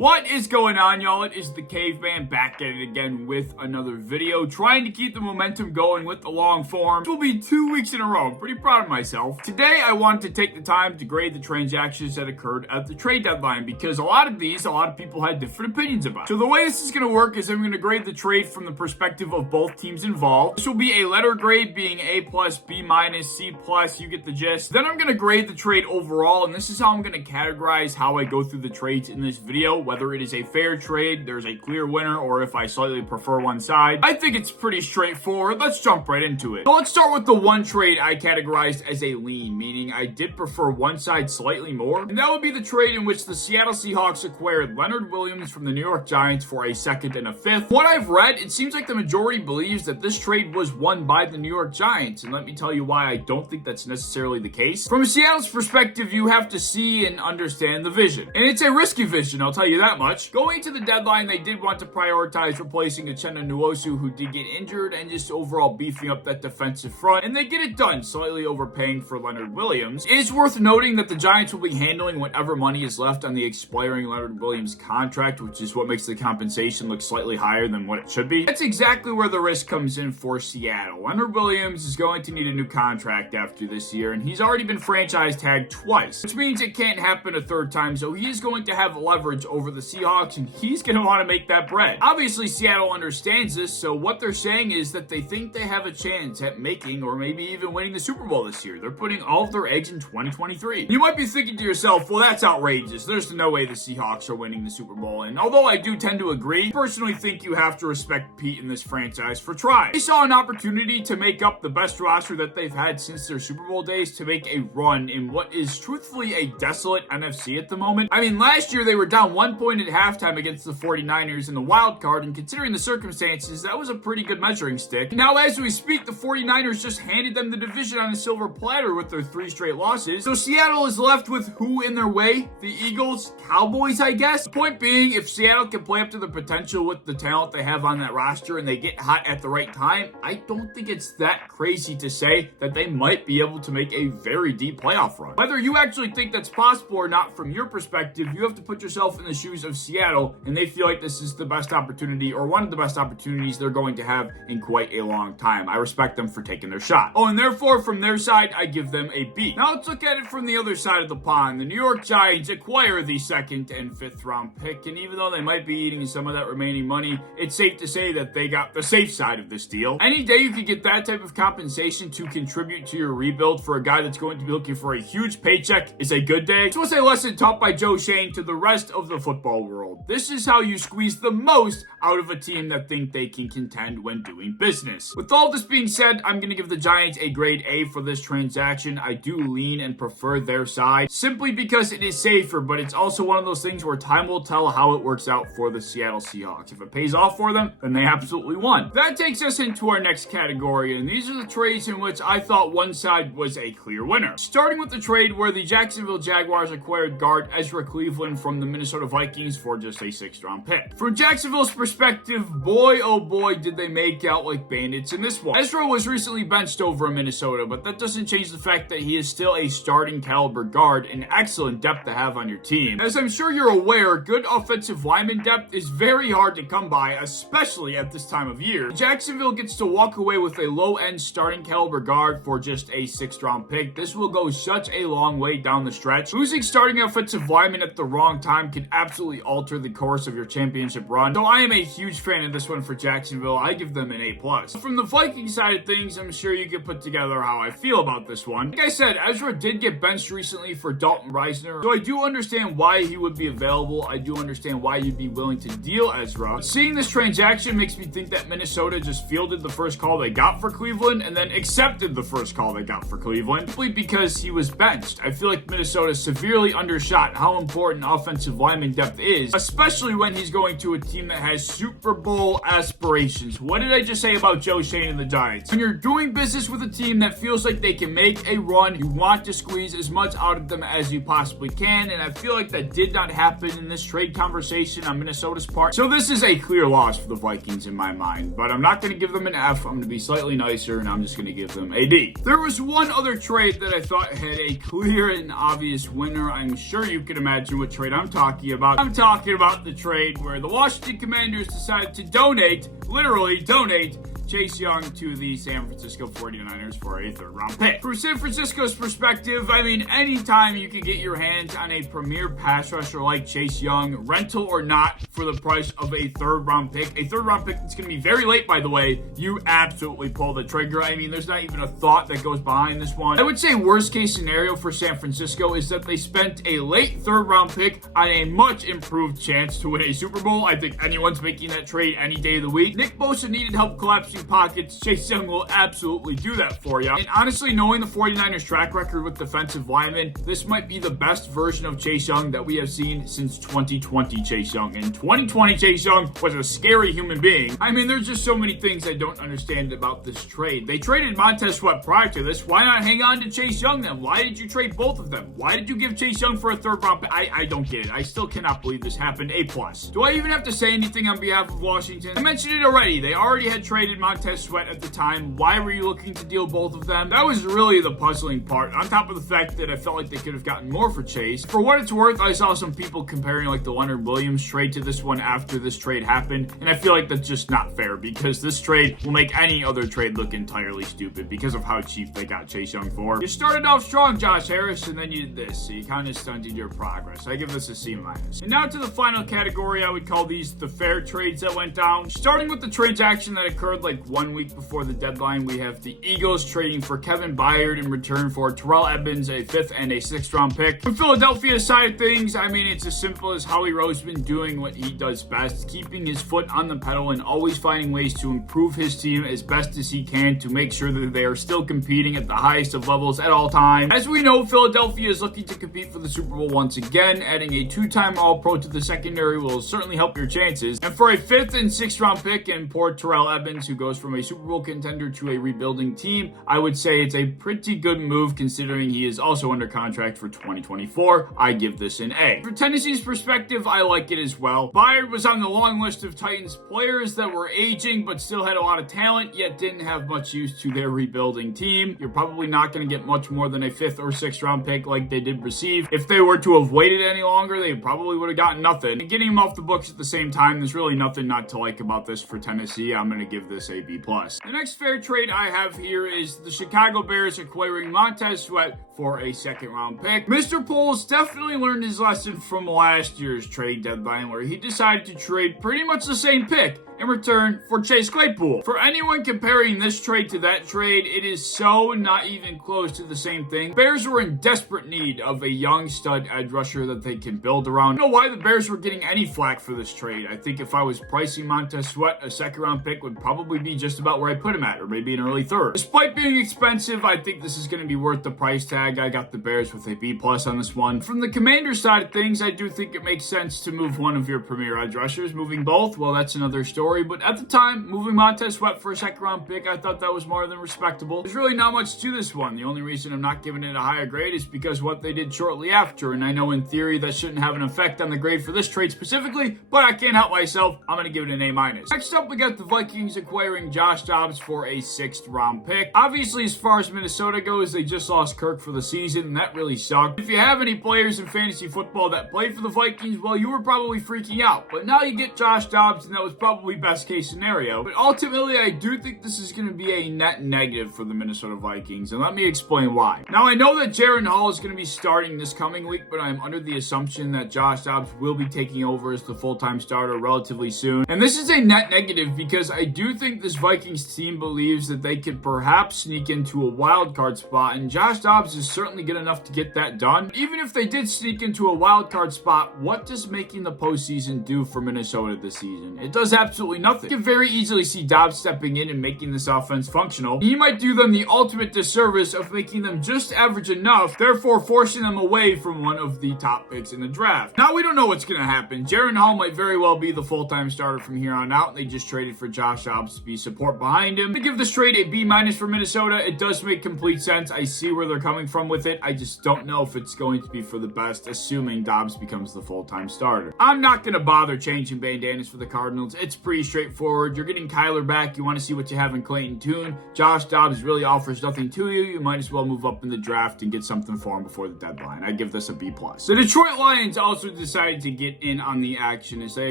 What is going on, y'all? It is the Caveman back at it again with another video, trying to keep the momentum going with the long form. This will be 2 weeks in a row. I'm pretty proud of myself. Today, I wanted to take the time to grade the transactions that occurred at the trade deadline because a lot of people had different opinions about. So the way this is going to work is I'm going to grade the trade from the perspective of both teams involved. This will be a letter grade being A+, B-, C+, you get the gist. Then I'm going to grade the trade overall, and this is how I'm going to categorize how I go through the trades in this video, whether it is a fair trade, there's a clear winner, or if I slightly prefer one side. I think it's pretty straightforward. Let's jump right into it. So let's start with the one trade I categorized as a lean, meaning I did prefer one side slightly more, and that would be the trade in which the Seattle Seahawks acquired Leonard Williams from the New York Giants for a second and a fifth. What I've read, it seems like the majority believes that this trade was won by the New York Giants, and let me tell you why I don't think that's necessarily the case. From Seattle's perspective, you have to see and understand the vision, and it's a risky vision, I'll tell you that much. Going to the deadline, they did want to prioritize replacing Uchenna Nwosu, who did get injured, and just overall beefing up that defensive front, and they get it done, slightly overpaying for Leonard Williams. It is worth noting that the Giants will be handling whatever money is left on the expiring Leonard Williams contract, which is what makes the compensation look slightly higher than what it should be. That's exactly where the risk comes in for Seattle. Leonard Williams is going to need a new contract after this year, and he's already been franchise tagged twice, which means it can't happen a third time, so he is going to have leverage over the Seahawks, and he's going to want to make that bread. Obviously, Seattle understands this, so what they're saying is that they think they have a chance at making or maybe even winning the Super Bowl this year. They're putting all of their eggs in 2023. You might be thinking to yourself, well, that's outrageous. There's no way the Seahawks are winning the Super Bowl, and although I do tend to agree, I personally think you have to respect Pete in this franchise for trying. They saw an opportunity to make up the best roster that they've had since their Super Bowl days to make a run in what is truthfully a desolate NFC at the moment. I mean, last year they were down 1 point at halftime against the 49ers in the wild card, and considering the circumstances, that was a pretty good measuring stick. Now, as we speak, the 49ers just handed them the division on a silver platter with their 3 straight losses. So Seattle is left with who in their way? The Eagles, Cowboys, I guess? The point being, if Seattle can play up to the potential with the talent they have on that roster and they get hot at the right time, I don't think it's that crazy to say that they might be able to make a very deep playoff run. Whether you actually think that's possible or not from your perspective, you have to put yourself in the shoes of Seattle, and they feel like this is the best opportunity or one of the best opportunities they're going to have in quite a long time. I respect them for taking their shot. Oh, and therefore, from their side, I give them a B. Now, let's look at it from the other side of the pond. The New York Giants acquire the 2nd and 5th round pick, and even though they might be eating some of that remaining money, it's safe to say that they got the safe side of this deal. Any day you could get that type of compensation to contribute to your rebuild for a guy that's going to be looking for a huge paycheck is a good day. This was a lesson taught by Joe Schoen to the rest of the football world. This is how you squeeze the most out of a team that think they can contend when doing business. With all this being said, I'm going to give the Giants a grade A for this transaction. I do lean and prefer their side simply because it is safer, but it's also one of those things where time will tell how it works out for the Seattle Seahawks. If it pays off for them, then they absolutely won. That takes us into our next category, and these are the trades in which I thought one side was a clear winner. Starting with the trade where the Jacksonville Jaguars acquired guard Ezra Cleveland from the Minnesota Vikings for just a 6th round pick. From Jacksonville's perspective, boy oh boy did they make out like bandits in this one. Ezra was recently benched over in Minnesota, but that doesn't change the fact that he is still a starting caliber guard and excellent depth to have on your team. As I'm sure you're aware, good offensive lineman depth is very hard to come by, especially at this time of year. Jacksonville gets to walk away with a low-end starting caliber guard for just a 6th round pick. This will go such a long way down the stretch. Losing starting offensive lineman at the wrong time can absolutely alter the course of your championship run. So I am a huge fan of this one for Jacksonville. I give them an A+. From the Viking side of things, I'm sure you can put together how I feel about this one. Like I said, Ezra did get benched recently for Dalton Reisner, so I do understand why he would be available. I do understand why you'd be willing to deal Ezra. But seeing this transaction makes me think that Minnesota just fielded the first call they got for Cleveland and then accepted the first call they got for Cleveland simply because he was benched. I feel like Minnesota severely undershot how important offensive lineman depth is, especially when he's going to a team that has Super Bowl aspirations. What did I just say about Joe Schoen and the Giants? When you're doing business with a team that feels like they can make a run, you want to squeeze as much out of them as you possibly can, and I feel like that did not happen in this trade conversation on Minnesota's part. So this is a clear loss for the Vikings in my mind, but I'm not going to give them an F. I'm going to be slightly nicer, and I'm just going to give them a D. There was one other trade that I thought had a clear and obvious winner. I'm sure you can imagine what trade I'm talking about. about. I'm talking about the trade where the Washington Commanders decided to donate, literally donate, Chase Young to the San Francisco 49ers for a third-round pick. From San Francisco's perspective, I mean, anytime you can get your hands on a premier pass rusher like Chase Young, rental or not, for the price of a third-round pick that's going to be very late, by the way, you absolutely pull the trigger. I mean, there's not even a thought that goes behind this one. I would say worst-case scenario for San Francisco is that they spent a late third-round pick on a much improved chance to win a Super Bowl. I think anyone's making that trade any day of the week. Nick Bosa needed help collapsing pockets. Chase Young will absolutely do that for you. And honestly, knowing the 49ers track record with defensive linemen, this might be the best version of Chase Young that we have seen since 2020 Chase Young. And 2020 Chase Young was a scary human being. I mean, there's just so many things I don't understand about this trade. They traded Montez Sweat prior to this. Why not hang on to Chase Young then? Why did you trade both of them? Why did you give Chase Young for a third round pick? I don't get it. I still cannot believe this happened. A+. Do I even have to say anything on behalf of Washington? I mentioned it already. They already had traded Montez Sweat at the time. Why were you looking to deal both of them? That was really the puzzling part, on top of the fact that I felt like they could have gotten more for Chase. For what it's worth, I saw some people comparing like the Leonard Williams trade to this one after this trade happened, and I feel like that's just not fair because this trade will make any other trade look entirely stupid because of how cheap they got Chase Young for. You started off strong, Josh Harris, and then you did this, so you kind of stunted your progress. I give this a C-. And now to the final category. I would call these the fair trades that went down. Starting with the transaction that occurred like 1 week before the deadline, we have the Eagles trading for Kevin Byard in return for Terrell Evans, a 5th and a 6th round pick. From Philadelphia's side of things, I mean, it's as simple as Howie Roseman doing what he does best, keeping his foot on the pedal and always finding ways to improve his team as best as he can to make sure that they are still competing at the highest of levels at all times. As we know, Philadelphia is looking to compete for the Super Bowl once again. Adding a 2-time All-Pro to the secondary will certainly help your chances. And for a 5th and 6th round pick and poor Terrell Evans, who goes from a Super Bowl contender to a rebuilding team, I would say it's a pretty good move considering he is also under contract for 2024. I give this an A. For Tennessee's perspective, I like it as well. Byard was on the long list of Titans players that were aging but still had a lot of talent, yet didn't have much use to their rebuilding team. You're probably not going to get much more than a 5th or 6th round pick like they did receive. If they were to have waited any longer, they probably would have gotten nothing. And getting him off the books at the same time, there's really nothing not to like about this for Tennessee. I'm going to give this a B+. The next fair trade I have here is the Chicago Bears acquiring Montez Sweat for a 2nd round pick. Mr. Poles definitely learned his lesson from last year's trade deadline where he decided to trade pretty much the same pick in return for Chase Claypool. For anyone comparing this trade to that trade, it is so not even close to the same thing. Bears were in desperate need of a young stud edge rusher that they can build around. I don't know why the Bears were getting any flack for this trade. I think if I was pricing Montez Sweat, a 2nd round pick would probably be just about where I put him at, or maybe an early 3rd. Despite being expensive, I think this is going to be worth the price tag. I got the Bears with a B+ on this one. From the Commanders side of things, I do think it makes sense to move one of your premier edge rushers. Moving both, well, that's another story. But at the time, moving Montez Sweat for a 2nd round pick, I thought that was more than respectable. There's really not much to this one. The only reason I'm not giving it a higher grade is because what they did shortly after. And I know in theory that shouldn't have an effect on the grade for this trade specifically, but I can't help myself. I'm going to give it an A-. Next up, we got the Vikings acquiring Josh Dobbs for a 6th round pick. Obviously, as far as Minnesota goes, they just lost Kirk for the season, and that really sucked. If you have any players in fantasy football that play for the Vikings, well, you were probably freaking out. But now you get Josh Dobbs, and that was probably best case scenario. But ultimately, I do think this is going to be a net negative for the Minnesota Vikings, and let me explain why. Now, I know that Jaren Hall is going to be starting this coming week, but I'm under the assumption that Josh Dobbs will be taking over as the full-time starter relatively soon. And this is a net negative because I do think this Vikings team believes that they could perhaps sneak into a wild card spot, and Josh Dobbs is certainly good enough to get that done. But even if they did sneak into a wild card spot, what does making the postseason do for Minnesota this season? It does absolutely nothing. You can very easily see Dobbs stepping in and making this offense functional. He might do them the ultimate disservice of making them just average enough, therefore forcing them away from one of the top picks in the draft. Now, we don't know what's going to happen. Jaren Hall might very well be the full-time starter from here on out. They just traded for Josh Dobbs to be support behind him. To give this trade a B- for Minnesota, it does make complete sense. I see where they're coming from with it. I just don't know if it's going to be for the best, assuming Dobbs becomes the full-time starter. I'm not going to bother changing bandanas for the Cardinals. It's pretty straightforward. You're getting Kyler back. You want to see what you have in Clayton Tune. Josh Dobbs really offers nothing to you. You might as well move up in the draft and get something for him before the deadline. I give this a B+. The Detroit Lions also decided to get in on the action as they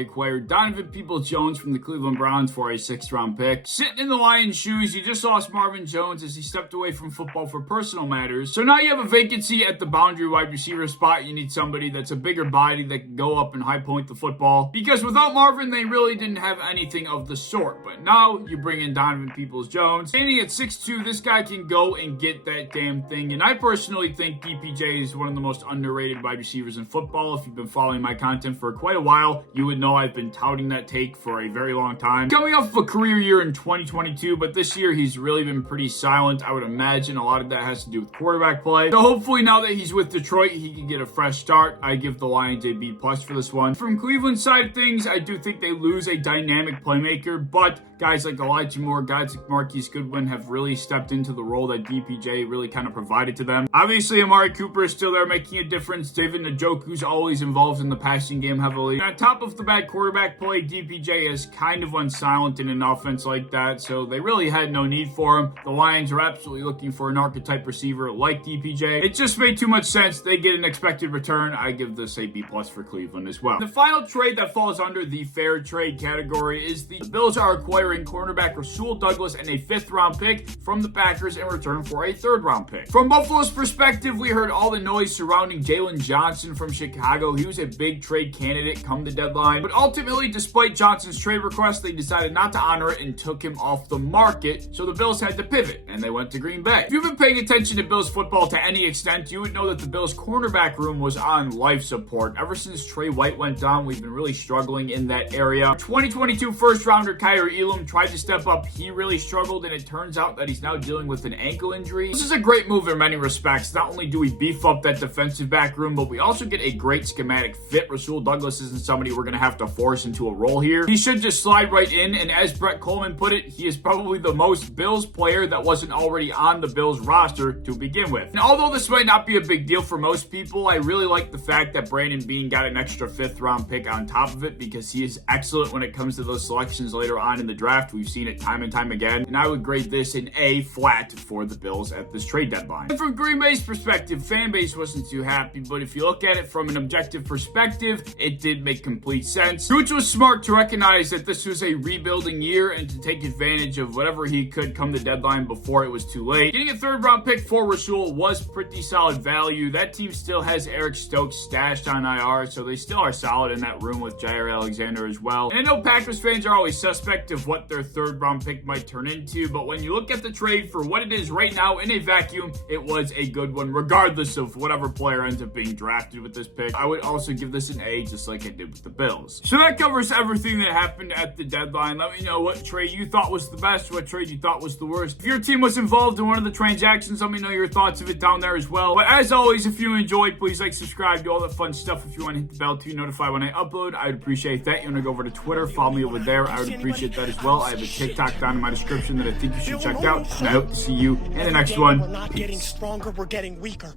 acquired Donovan Peoples-Jones from the Cleveland Browns for a 6th-round pick. Sitting in the Lions' shoes, you just lost Marvin Jones as he stepped away from football for personal matters. So now you have a vacancy at the boundary wide receiver spot. You need somebody that's a bigger body that can go up and high point the football. Because without Marvin, they really didn't have anything of the sort. But now you bring in Donovan Peoples-Jones. Standing at 6'2", this guy can go and get that damn thing. And I personally think DPJ is one of the most underrated wide receivers in football. If you've been following my content for quite a while, you would know I've been touting that take for a very long time. Coming off of a career year in 2022, but this year he's really been pretty silent. I would imagine a lot of that has to do with quarterback play. So hopefully now that he's with Detroit, he can get a fresh start. I give the Lions a B+ for this one. From Cleveland's side of things, I do think they lose a dynamic playmaker, but guys like Elijah Moore, guys like Marquise Goodwin have really stepped into the role that DPJ really kind of provided to them. Obviously, Amari Cooper is still there making a difference. David Njoku's always involved in the passing game heavily. And on top of the bad quarterback play, DPJ is kind of unsilent in an offense like that, so they really had no need for him. The Lions are absolutely looking for an archetype receiver like DPJ. It just made too much sense. They get an expected return. I give this a B+ for Cleveland as well. The final trade that falls under the fair trade category is the Bills are acquiring cornerback Rasul Douglas and a 5th-round pick from the Packers in return for a 3rd-round pick. From Buffalo's perspective, we heard all the noise surrounding Jalen Johnson from Chicago. He was a big trade candidate come the deadline, but ultimately, despite Johnson's trade request, they decided not to honor it and took him off the market, so the Bills had to pivot, and they went to Green Bay. If you've been paying attention to Bills football to any extent, you would know that the Bills' cornerback room was on life support. Ever since Trey White went down, we've been really struggling in that area. 2022 first-rounder Kyrie Elam tried to step up. He really struggled, and it turns out that he's now dealing with an ankle injury. This is a great move in many respects. Not only do we beef up that defensive back room, but we also get a great schematic fit. Rasul Douglas isn't somebody we're going to have to force into a role here. He should just slide right in, and as Brett Coleman put it, he is probably the most Bills player that wasn't already on the Bills roster to begin with. And although this might not be a big deal for most people, I really like the fact that Brandon Beane got an extra 5th-round pick on top of it because he is excellent when it comes to those selections later on in the draft. We've seen it time and time again, and I would grade this an A flat for the Bills at this trade deadline. And from Green Bay's perspective, fan base wasn't too happy, but if you look at it from an objective perspective, it did make complete sense. Gooch was smart to recognize that this was a rebuilding year and to take advantage of whatever he could come the deadline before it was too late. Getting a 3rd-round pick for Rasul was pretty solid value. That team still has Eric Stokes stashed on IR, so they still are solid in that room with Jair Alexander as well. And I know Packers fans are always suspect of what their 3rd-round pick might turn into, but when you look at the trade for what it is right now in a vacuum, it was a good one, regardless of whatever player ends up being drafted with this pick. I would also give this an A, just like I did with the Bills. So that covers everything that happened at the deadline. Let me know what trade you thought was the best, what trade you thought was the worst. If your team was involved in one of the transactions, let me know your thoughts of it down there as well. But as always, if you enjoyed, please like, subscribe, do all that fun stuff. If you want to hit the bell to be notified when I upload, I would appreciate that. You want to go over to Twitter, follow me over there. I would appreciate that as well. I have a TikTok down in my description that I think you should check out. And I hope to see you in the next one. We're not getting stronger, we're getting weaker.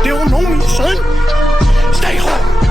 Still know me, son? Stay home.